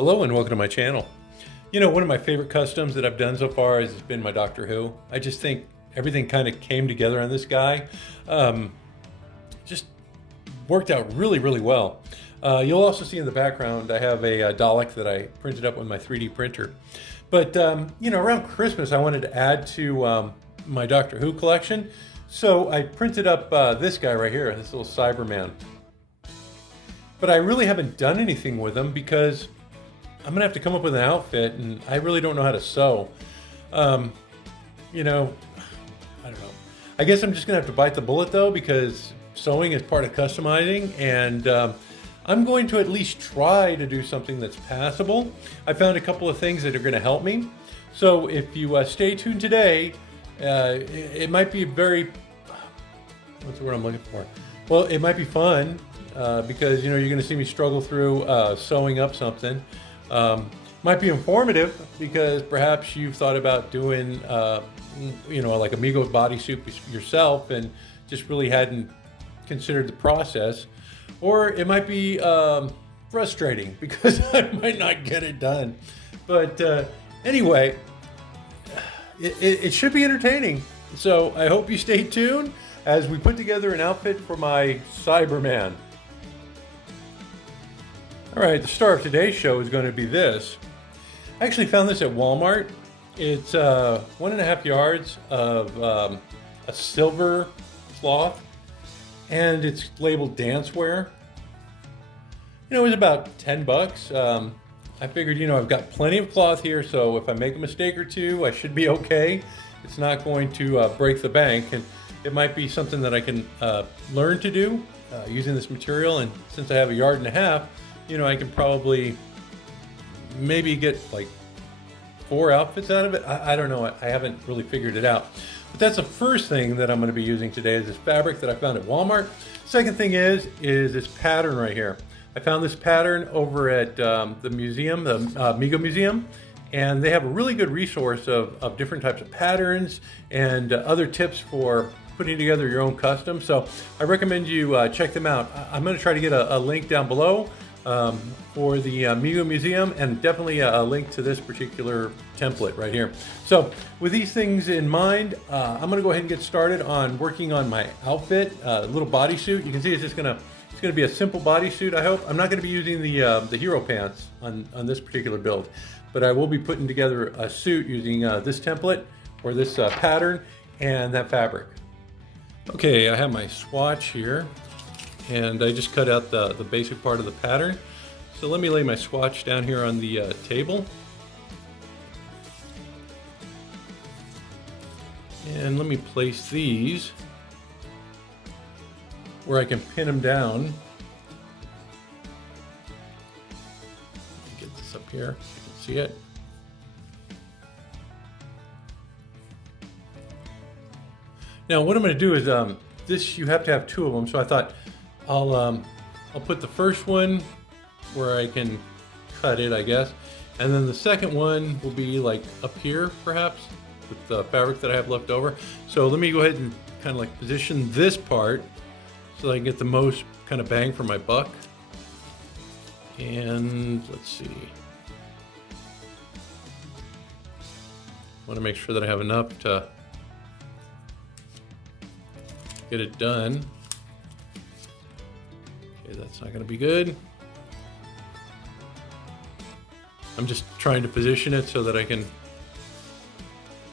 Hello and welcome to my channel. You know, one of my favorite customs that I've done so far has been my Doctor Who. I just think everything kind of came together on this guy. Just worked out really well. You'll also see in the background I have a Dalek that I printed up with my 3D printer. But you know, around Christmas I wanted to add to my Doctor Who collection. So I printed up this guy right here, this little Cyberman. But I really haven't done anything with him because I'm gonna have to come up with an outfit, and I really don't know how to sew. You know, I don't know. I guess I'm just gonna have to bite the bullet though, because sewing is part of customizing, and I'm going to at least try to do something that's passable. I found a couple of things that are gonna help me. So if you stay tuned today, it might be very, what's the word I'm looking for? Well, it might be fun because, you know, you're gonna see me struggle through sewing up something. Might be informative because perhaps you've thought about doing, you know, like Amigo bodysuit yourself and just really hadn't considered the process. Or it might be frustrating because I might not get it done. But anyway, it should be entertaining. So I hope you stay tuned as we put together an outfit for my Cyberman. All right, the star of today's show is going to be this. I actually found this at Walmart. It's 1.5 yards of a silver cloth, and it's labeled dancewear. You know, it was about 10 bucks. I figured, you know, I've got plenty of cloth here, so if I make a mistake or two, I should be okay. It's not going to break the bank, and it might be something that I can learn to do using this material. And since I have 1.5 yards, you know, I can probably maybe get like 4 outfits out of it. I don't know. I haven't really figured it out. But that's the first thing that I'm going to be using today is this fabric that I found at Walmart. Second thing is this pattern right here. I found this pattern over at the museum, the Amigo Museum, and they have a really good resource of different types of patterns and other tips for putting together your own custom. So I recommend you check them out. I'm going to try to get a link down below for the Amigo Museum, and definitely a link to this particular template right here. So with these things in mind, I'm going to go ahead and get started on working on my outfit, little bodysuit. You can see it's just going to be a simple bodysuit, I hope. I'm not going to be using the hero pants on this particular build, but I will be putting together a suit using this template or this pattern and that fabric. Okay, I have my swatch here, and I just cut out the basic part of the pattern. So let me lay my swatch down here on the table. And let me place these where I can pin them down. Get this up here, you can see it. Now what I'm going to do is, this, you have to have 2 of them, so I thought I'll put the first one where I can cut it, I guess, and then the second one will be like up here perhaps with the fabric that I have left over. So let me go ahead and kind of like position this part so that I can get the most kind of bang for my buck. And let's see, I want to make sure that I have enough to get it done. Okay, that's not going to be good. I'm just trying to position it so that I can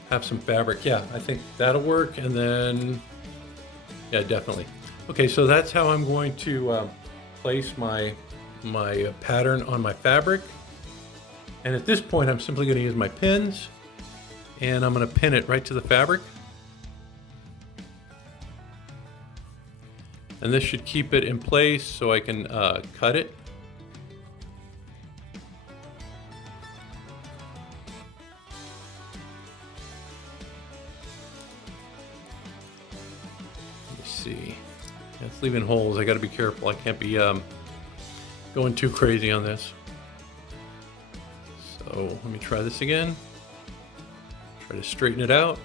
have some fabric. Yeah, I think that'll work. And then, yeah, definitely. Okay, so that's how I'm going to place my pattern on my fabric. And at this point, I'm simply going to use my pins, and I'm going to pin it right to the fabric. And this should keep it in place so I can cut it. Let's see. It's leaving holes. I got to be careful. I can't be going too crazy on this. So let me try this again. Try to straighten it out.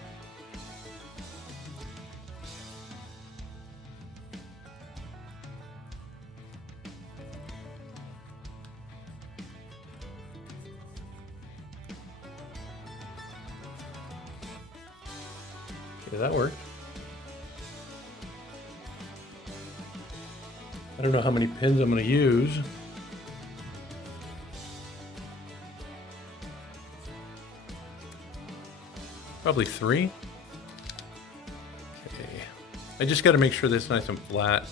Okay, that worked. I don't know how many pins I'm going to use. Probably 3. Okay. I just got to make sure that's nice and flat.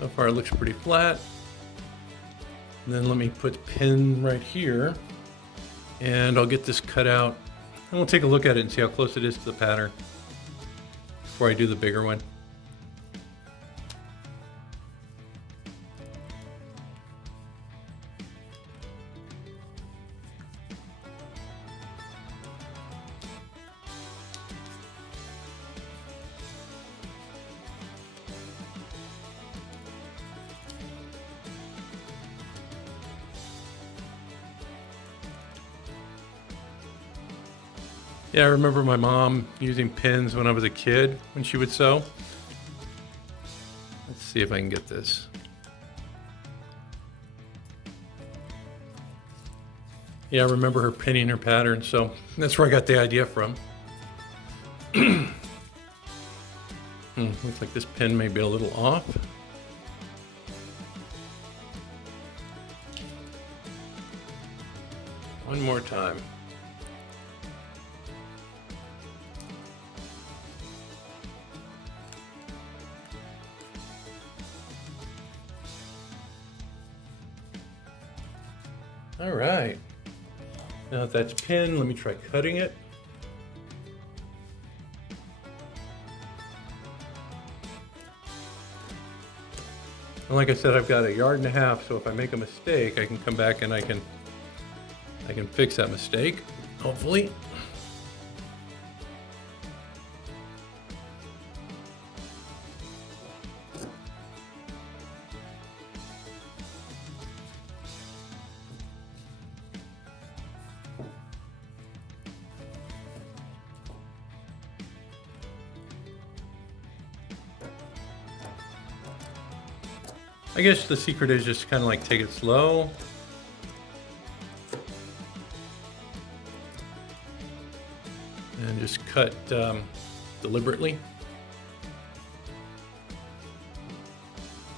So far it looks pretty flat. And then let me put the pin right here, and I'll get this cut out. And we'll take a look at it and see how close it is to the pattern before I do the bigger one. Yeah, I remember my mom using pins when I was a kid when she would sew. Let's see if I can get this. Yeah, I remember her pinning her pattern, so that's where I got the idea from. Looks like this pin may be a little off. One more time. All right, now that that's pinned, let me try cutting it. And like I said, I've got 1.5 yards, so if I make a mistake, I can come back and I can fix that mistake, hopefully. I guess the secret is just kind of like take it slow. And just cut deliberately.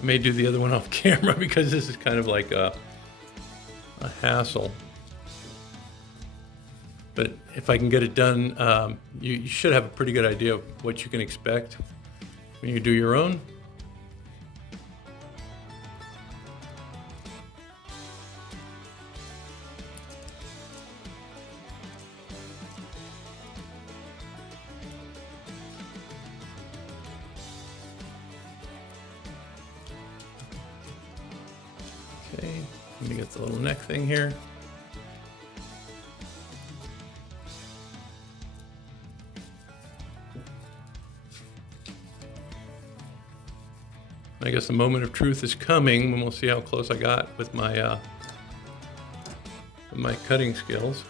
I may do the other one off camera because this is kind of like a hassle. But if I can get it done, you should have a pretty good idea of what you can expect when you do your own. Okay, let me get the little neck thing here. I guess the moment of truth is coming when we'll see how close I got with my cutting skills.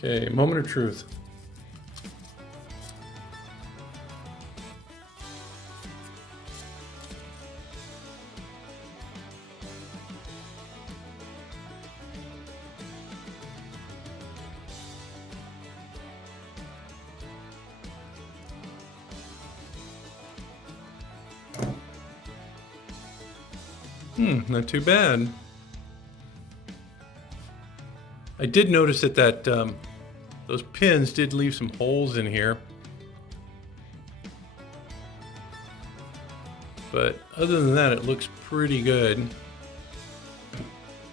Okay, moment of truth. Not too bad. I did notice that those pins did leave some holes in here. But other than that, it looks pretty good.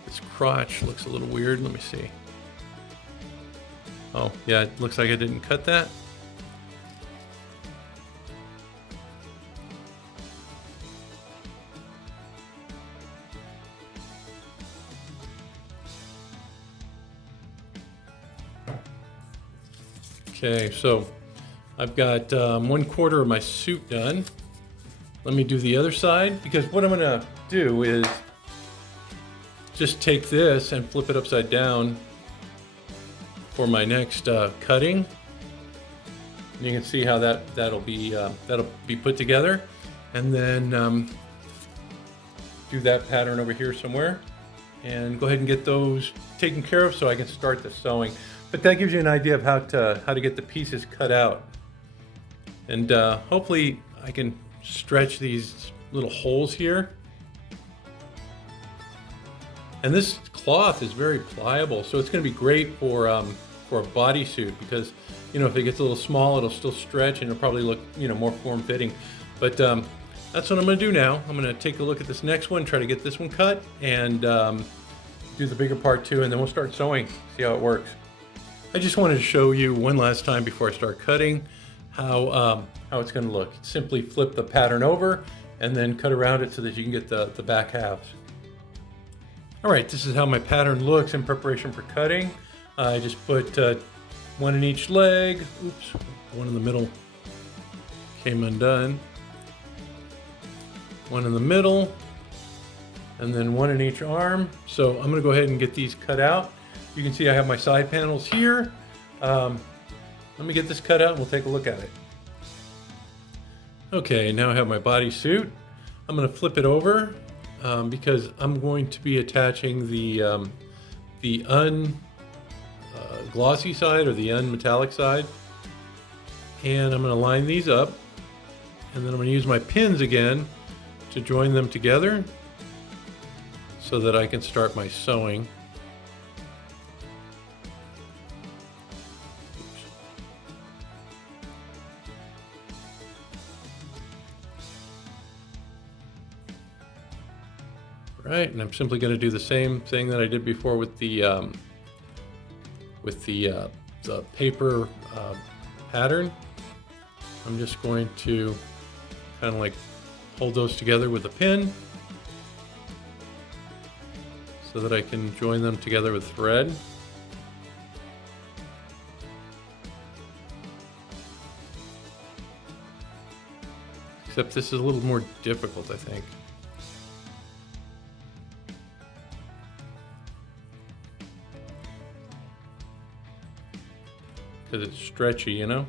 This crotch looks a little weird. Let me see. Oh, yeah, it looks like I didn't cut that. Okay, so I've got 1/4 of my suit done. Let me do the other side, because what I'm gonna do is just take this and flip it upside down for my next cutting. You can see how that'll be put together, and then do that pattern over here somewhere, and go ahead and get those taken care of so I can start the sewing. But that gives you an idea of how to get the pieces cut out, and hopefully I can stretch these little holes here. And this cloth is very pliable, so it's going to be great for a bodysuit, because if it gets a little small, it'll still stretch and it'll probably look more form-fitting. But that's what I'm going to do now. I'm going to take a look at this next one, try to get this one cut, and do the bigger part too, and then we'll start sewing, see how it works. I just wanted to show you one last time before I start cutting how it's going to look. Simply flip the pattern over and then cut around it so that you can get the back halves. All right, this is how my pattern looks in preparation for cutting. I just put one in each leg. Oops, one in the middle came undone. One in the middle, and then one in each arm. So I'm gonna go ahead and get these cut out. You can see I have my side panels here. Let me get this cut out and we'll take a look at it. Okay, now I have my bodysuit. I'm gonna flip it over because I'm going to be attaching the glossy side, or the unmetallic side. And I'm gonna line these up, and then I'm gonna use my pins again to join them together so that I can start my sewing. Right, and I'm simply going to do the same thing that I did before with the paper pattern. I'm just going to kind of like hold those together with a pin so that I can join them together with thread. Except this is a little more difficult, I think. Because it's stretchy, you know?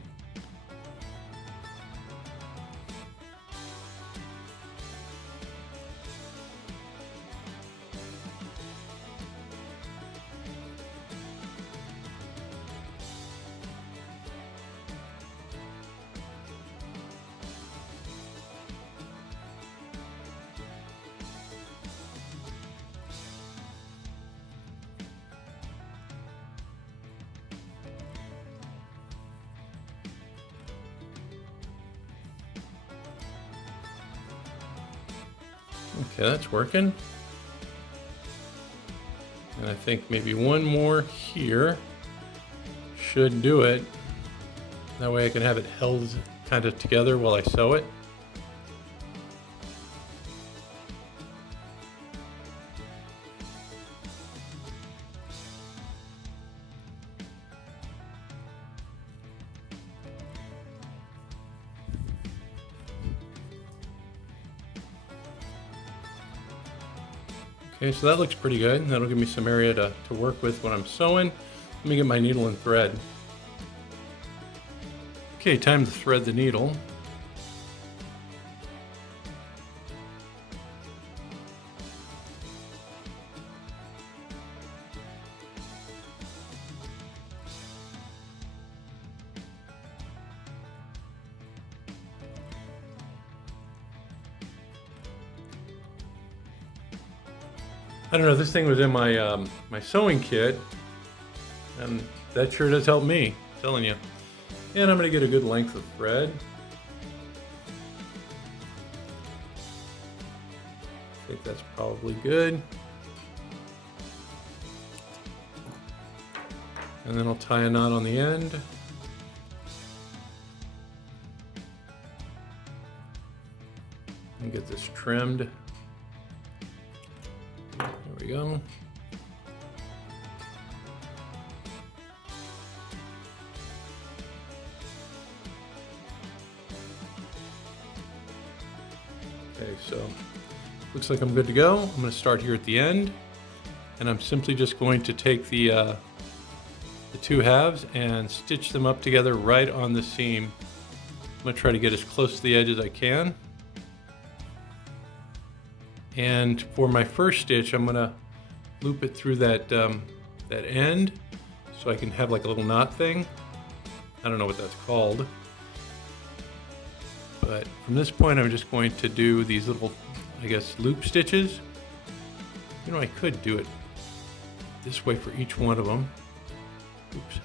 Okay, that's working. And I think maybe one more here should do it. That way I can have it held kind of together while I sew it. Okay, so that looks pretty good. That'll give me some area to work with when I'm sewing. Let me get my needle and thread. Okay, time to thread the needle. I don't know, this thing was in my my sewing kit, and that sure does help me, I'm telling you. And I'm going to get a good length of thread. I think that's probably good. And then I'll tie a knot on the end. And get this trimmed. There we go. Okay, so looks like I'm good to go. I'm going to start here at the end, and I'm simply just going to take the two halves and stitch them up together right on the seam. I'm going to try to get as close to the edge as I can. And for my first stitch, I'm going to loop it through that end so I can have like a little knot thing. I don't know what that's called. But from this point, I'm just going to do these little, I guess, loop stitches. You know, I could do it this way for each one of them. Oops.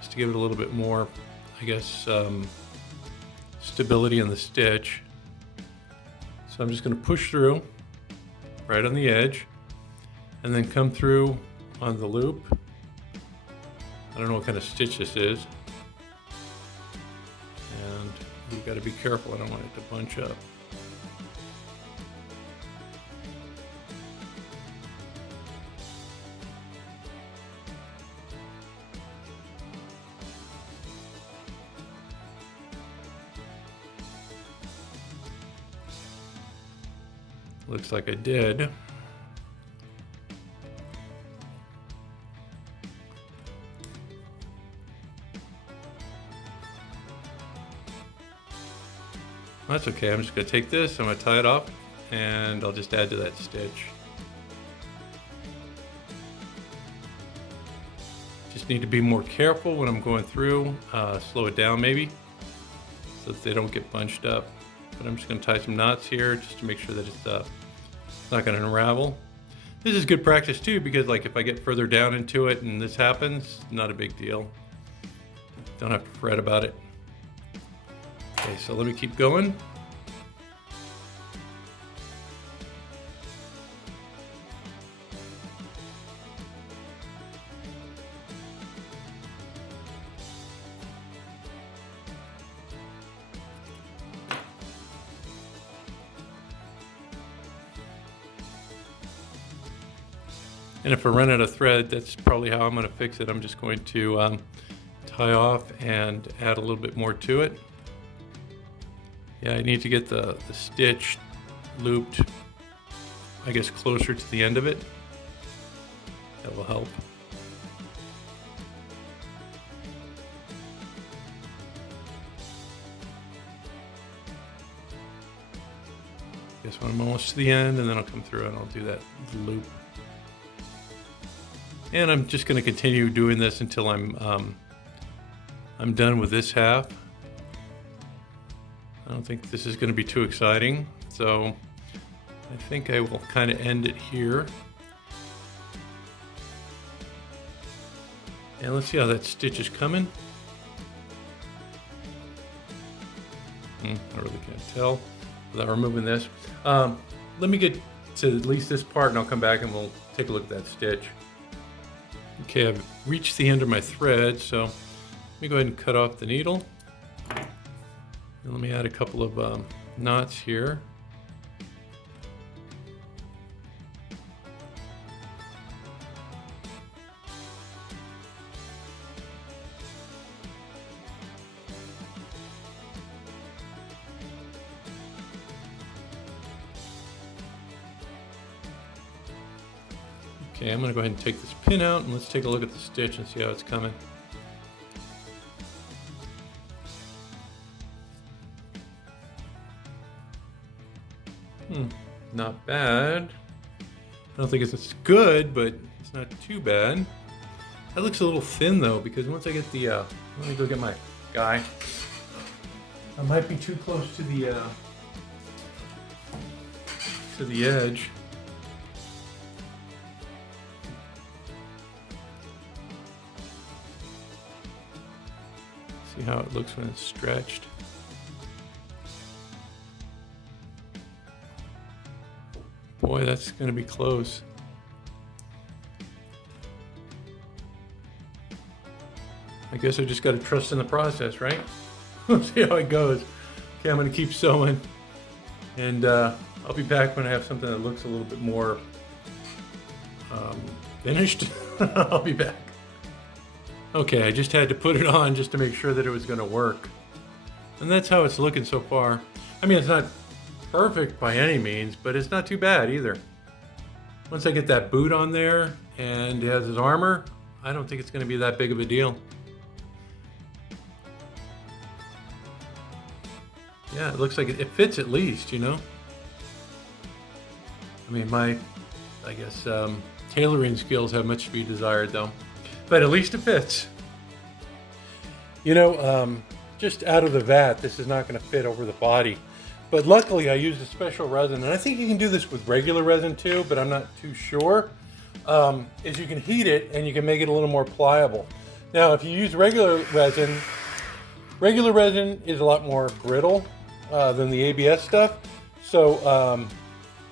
Just to give it a little bit more, I guess, stability in the stitch. So I'm just going to push through right on the edge and then come through on the loop. I don't know what kind of stitch this is. And you've got to be careful, I don't want it to bunch up. Looks like I did. That's okay, I'm just going to take this, I'm going to tie it off, and I'll just add to that stitch. Just need to be more careful when I'm going through, slow it down maybe, so that they don't get bunched up. But I'm just going to tie some knots here just to make sure that it's not going to unravel. This is good practice too, because like if I get further down into it and this happens, not a big deal. Don't have to fret about it. Okay, so let me keep going. And if I run out of thread, that's probably how I'm going to fix it. I'm just going to tie off and add a little bit more to it. Yeah, I need to get the stitch looped, I guess, closer to the end of it. That will help. I guess when I'm almost to the end, and then I'll come through and I'll do that loop. And I'm just going to continue doing this until I'm done with this half. I don't think this is going to be too exciting, so I think I will kind of end it here. And let's see how that stitch is coming. I really can't tell without removing this. Let me get to at least this part and I'll come back and we'll take a look at that stitch. Okay, I've reached the end of my thread, so let me go ahead and cut off the needle. And let me add a couple of knots here. Okay, I'm going to go ahead and take this pin out and let's take a look at the stitch and see how it's coming. Not bad. I don't think it's as good, but it's not too bad. That looks a little thin though, because once I get the, let me go get my guy. I might be too close to the edge. See how it looks when it's stretched. Boy, that's going to be close. I guess I just got to trust in the process, right? We'll see how it goes. Okay, I'm going to keep sewing. And I'll be back when I have something that looks a little bit more finished. I'll be back. Okay, I just had to put it on just to make sure that it was going to work. And that's how it's looking so far. I mean, it's not perfect by any means, but it's not too bad either. Once I get that boot on there and it has his armor, I don't think it's going to be that big of a deal. Yeah, it looks like it fits at least, you know? I mean, I guess, tailoring skills have much to be desired though. But at least it fits. You know, just out of the vat, this is not going to fit over the body. But luckily I used a special resin, and I think you can do this with regular resin too, but I'm not too sure. Is you can heat it and you can make it a little more pliable. Now, if you use regular resin is a lot more brittle than the ABS stuff. So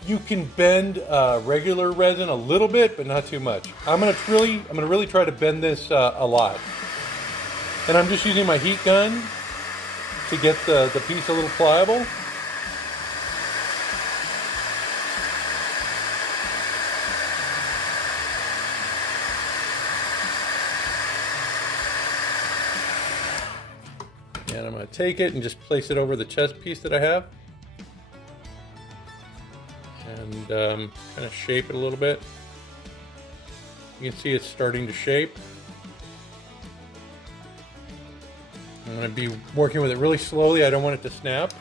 you can bend regular resin a little bit, but not too much. I'm gonna really try to bend this a lot. And I'm just using my heat gun to get the piece a little pliable. And I'm going to take it and just place it over the chest piece that I have. And kind of shape it a little bit. You can see it's starting to shape. I'm going to be working with it really slowly. I don't want it to snap.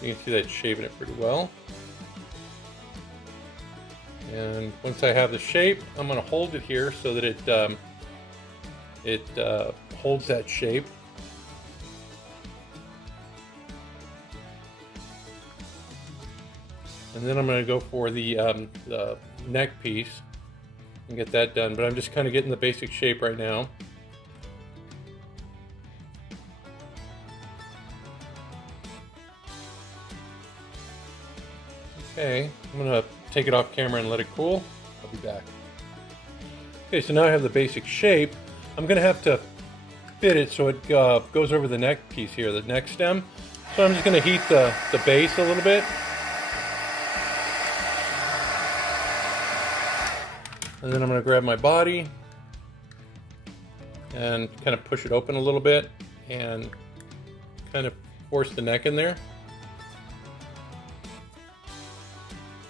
You can see that shaping it pretty well. And once I have the shape, I'm going to hold it here so that it holds that shape. And then I'm going to go for the neck piece and get that done. But I'm just kind of getting the basic shape right now. Okay, I'm going to take it off camera and let it cool. I'll be back. Okay, so now I have the basic shape. I'm going to have to fit it so it goes over the neck piece here, the neck stem. So I'm just going to heat the base a little bit. And then I'm going to grab my body and kind of push it open a little bit and kind of force the neck in there,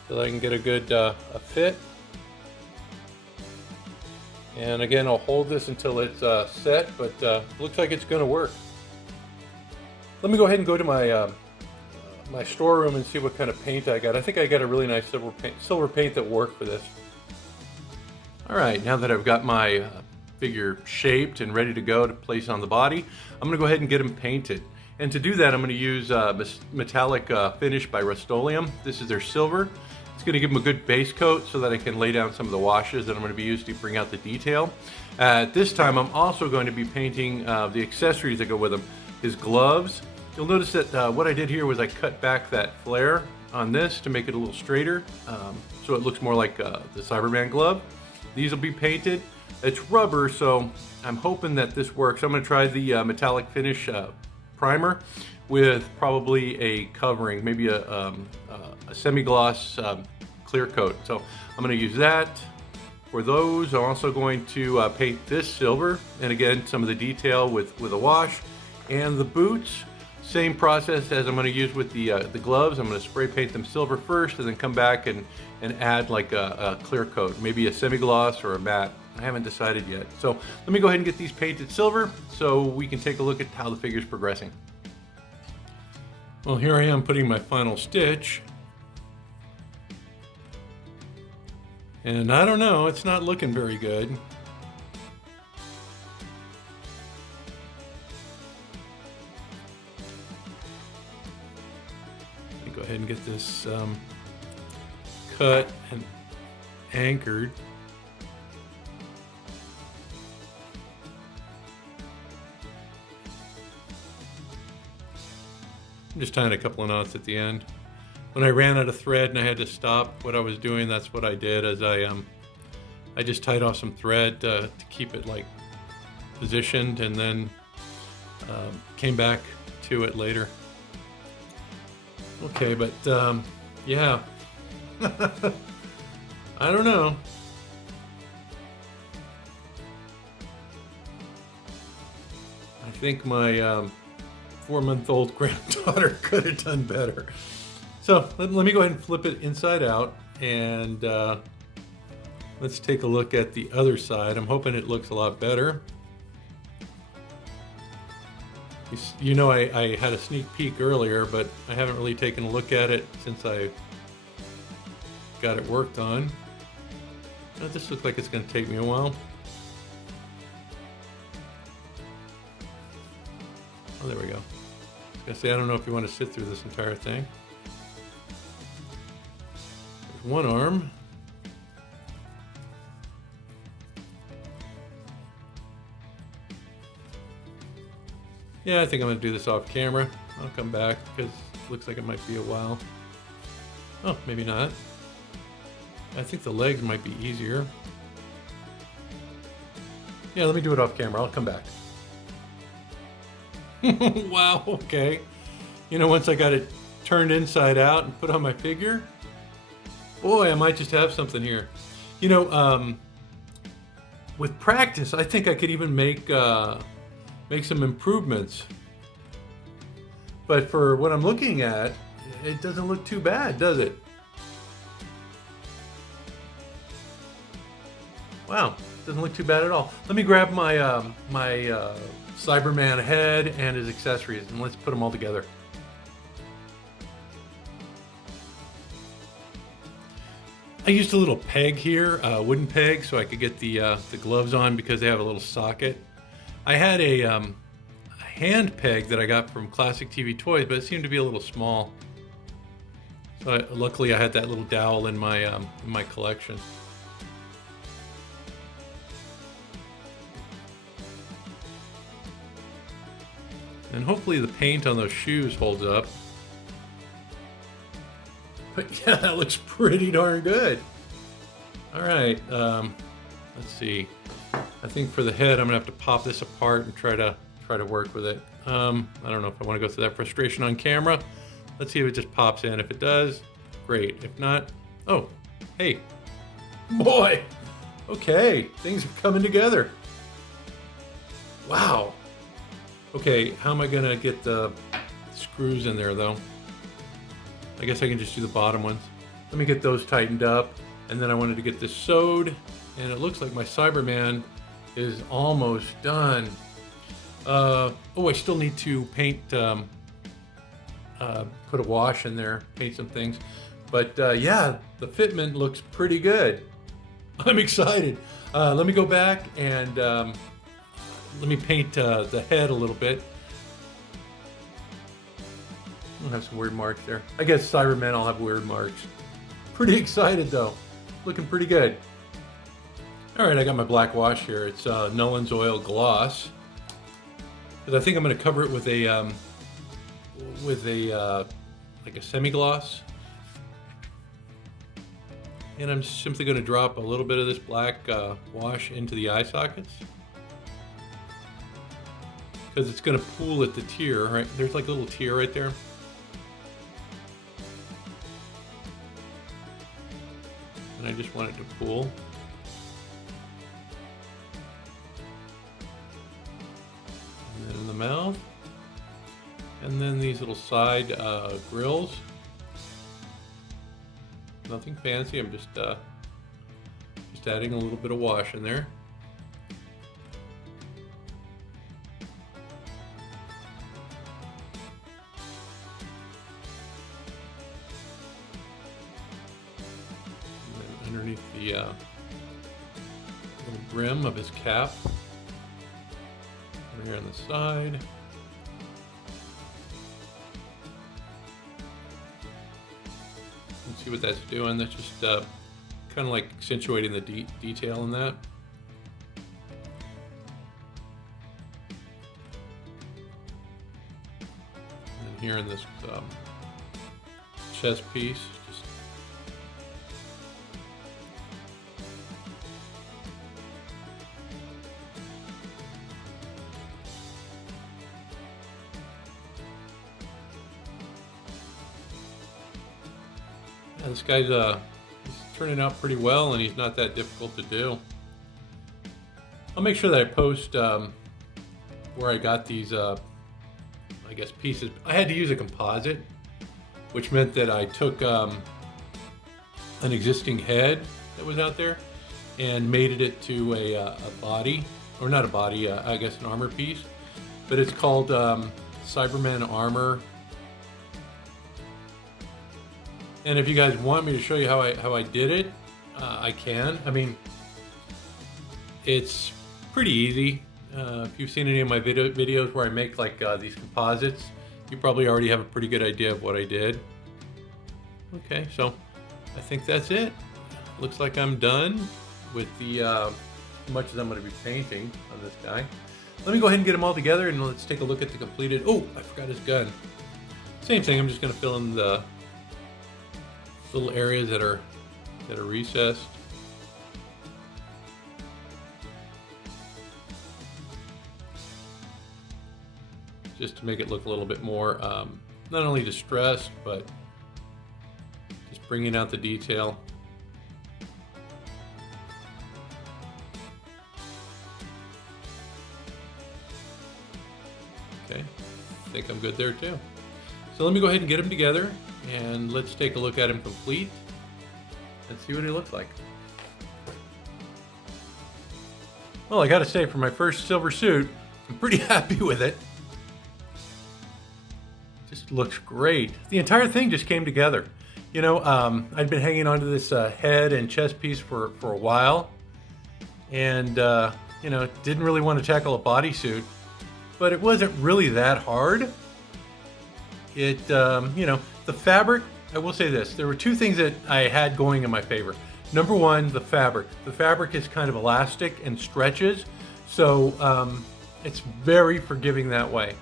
so that I can get a good a fit. And again, I'll hold this until it's set, but looks like it's going to work. Let me go ahead and go to my my storeroom and see what kind of paint I got. I think I got a really nice silver paint that worked for this. All right, now that I've got my figure shaped and ready to go to place on the body, I'm going to go ahead and get them painted. And to do that, I'm going to use metallic finish by Rust-Oleum. This is their silver. It's going to give them a good base coat so that I can lay down some of the washes that I'm going to be used to bring out the detail. At this time, I'm also going to be painting the accessories that go with them. His gloves. You'll notice that what I did here was I cut back that flare on this to make it a little straighter, so it looks more like the Cyberman glove. These will be painted. It's rubber, so I'm hoping that this works. I'm going to try the metallic finish primer with probably a covering, maybe a semi-gloss clear coat. So I'm going to use that for those. I'm also going to paint this silver, and again, some of the detail with a wash. And the boots, same process as I'm going to use with the gloves. I'm going to spray paint them silver first, and then come back and add like a clear coat, maybe a semi-gloss or a matte. I haven't decided yet. So let me go ahead and get these painted silver so we can take a look at how the figure's progressing. Well, here I am putting my final stitch. And I don't know, it's not looking very good. Let me go ahead and get this cut and anchored. I'm just tying a couple of knots at the end. when I ran out of thread and I had to stop what I was doing, that's what I did. As I just tied off some thread to keep it like positioned, and then came back to it later. Okay, but yeah, I don't know. I think my 4-month-old granddaughter could have done better. So let me go ahead and flip it inside out, and let's take a look at the other side. I'm hoping it looks a lot better. You know, I had a sneak peek earlier, but I haven't really taken a look at it since I got it worked on. Now, this looks like it's going to take me a while. Oh, there we go. I was going to say, I don't know if you want to sit through this entire thing. There's one arm. Yeah, I think I'm going to do this off camera. I'll come back because it looks like it might be a while. Oh, maybe not. I think the legs might be easier. Yeah, let me do it off camera. I'll come back. Wow, okay. You know, once I got it turned inside out and put on my figure, boy, I might just have something here. You know, with practice, I think I could even make some improvements. But for what I'm looking at, it doesn't look too bad, does it? Wow, doesn't look too bad at all. Let me grab my Cyberman head and his accessories, and let's put them all together. I used a little peg here, a wooden peg, so I could get the gloves on because they have a little socket. I had a hand peg that I got from Classic TV Toys, but it seemed to be a little small. So luckily I had that little dowel in my collection. And hopefully the paint on those shoes holds up. But yeah, that looks pretty darn good. All right, let's see. I think for the head, I'm gonna have to pop this apart and try to work with it. I don't know if I want to go through that frustration on camera. Let's see if it just pops in. If it does, great. If not, oh, hey, boy. Okay, things are coming together. Wow. Okay, how am I gonna get the screws in there though? I guess I can just do the bottom ones. Let me get those tightened up, and then I wanted to get this sewed, and it looks like my Cyberman is almost done. Oh, I still need to paint, put a wash in there, paint some things. But yeah, the fitment looks pretty good. I'm excited. Let me go back and let me paint the head a little bit. I'll have some weird marks there. I guess Cybermen all have weird marks. Pretty excited though. Looking pretty good. All right, I got my black wash here. It's Nolan's Oil Gloss. Because I think I'm going to cover it with a like a semi-gloss. And I'm simply going to drop a little bit of this black wash into the eye sockets. Because it's going to pool at the tear, right? There's like a little tear right there. And I just want it to pool. And then in the mouth. And then these little side grills. Nothing fancy, I'm just adding a little bit of wash in there. Underneath the little brim of his cap. Over here on the side. Let's see what that's doing. That's just kind of like accentuating the detail in that. And here in this chest piece. This guy's he's turning out pretty well, and he's not that difficult to do. I'll make sure that I post where I got these, I guess, pieces. I had to use a composite, which meant that I took an existing head that was out there and mated it to a body, or not a body, I guess an armor piece. But it's called Cyberman armor. And if you guys want me to show you how I did it, I can. I mean, it's pretty easy. If you've seen any of my videos where I make like these composites, you probably already have a pretty good idea of what I did. Okay, so I think that's it. Looks like I'm done with the as much as I'm going to be painting on this guy. Let me go ahead and get them all together, and let's take a look at the completed. Oh, I forgot his gun. Same thing. I'm just going to fill in the little areas that are recessed. Just to make it look a little bit more not only distressed, but just bringing out the detail. Okay, I think I'm good there too. So let me go ahead and get them together, and let's take a look at him complete and see what he looks like. Well, I gotta say, for my first silver suit, I'm pretty happy with it. Just looks great. The entire thing just came together. You know, I'd been hanging onto this head and chest piece for a while, and you know, didn't really want to tackle a bodysuit, but it wasn't really that hard. It, you know, the fabric, I will say this, there were two things that I had going in my favor. Number one, the fabric. The fabric is kind of elastic and stretches, so it's very forgiving that way.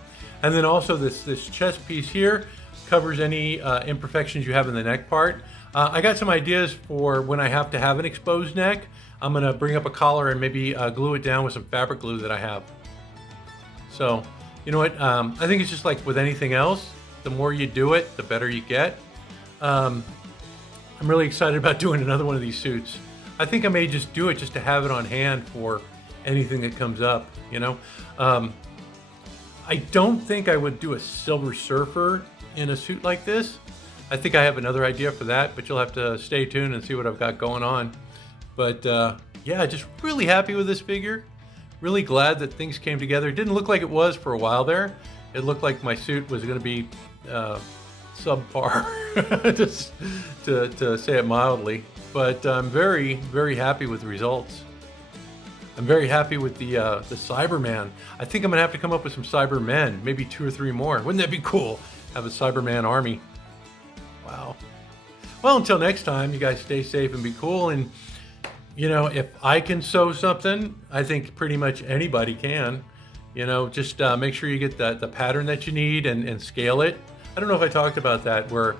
And then also this chest piece here covers any imperfections you have in the neck part. I got some ideas for when I have to have an exposed neck. I'm gonna bring up a collar and maybe glue it down with some fabric glue that I have. So, you know what, I think it's just like with anything else, the more you do it, the better you get. I'm really excited about doing another one of these suits. I think I may just do it just to have it on hand for anything that comes up, you know? I don't think I would do a Silver Surfer in a suit like this. I think I have another idea for that, but you'll have to stay tuned and see what I've got going on. But yeah, just really happy with this figure. Really glad that things came together. It didn't look like it was for a while there. It looked like my suit was going to be subpar, just to say it mildly. But I'm very, very happy with the results. I'm very happy with the Cyberman. I think I'm gonna have to come up with some Cybermen, maybe 2 or 3 more. Wouldn't that be cool? Have a Cyberman army. Wow. Well, until next time, you guys stay safe and be cool. And you know, if I can sew something, I think pretty much anybody can. You know, just make sure you get the pattern that you need and scale it. I don't know if I talked about that, where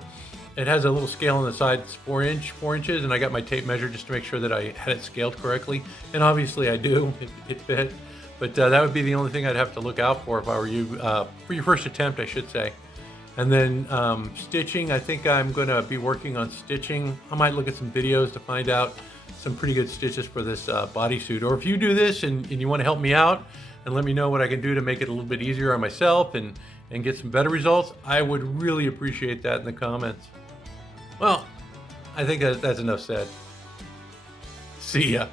it has a little scale on the side. It's 4 inches, and I got my tape measure just to make sure that I had it scaled correctly. And obviously I do, it fit. But that would be the only thing I'd have to look out for if I were you, for your first attempt, I should say. And then stitching, I think I'm gonna be working on stitching. I might look at some videos to find out some pretty good stitches for this bodysuit. Or if you do this and you wanna help me out and let me know what I can do to make it a little bit easier on myself and get some better results, I would really appreciate that in the comments. Well, I think that's enough said. See ya.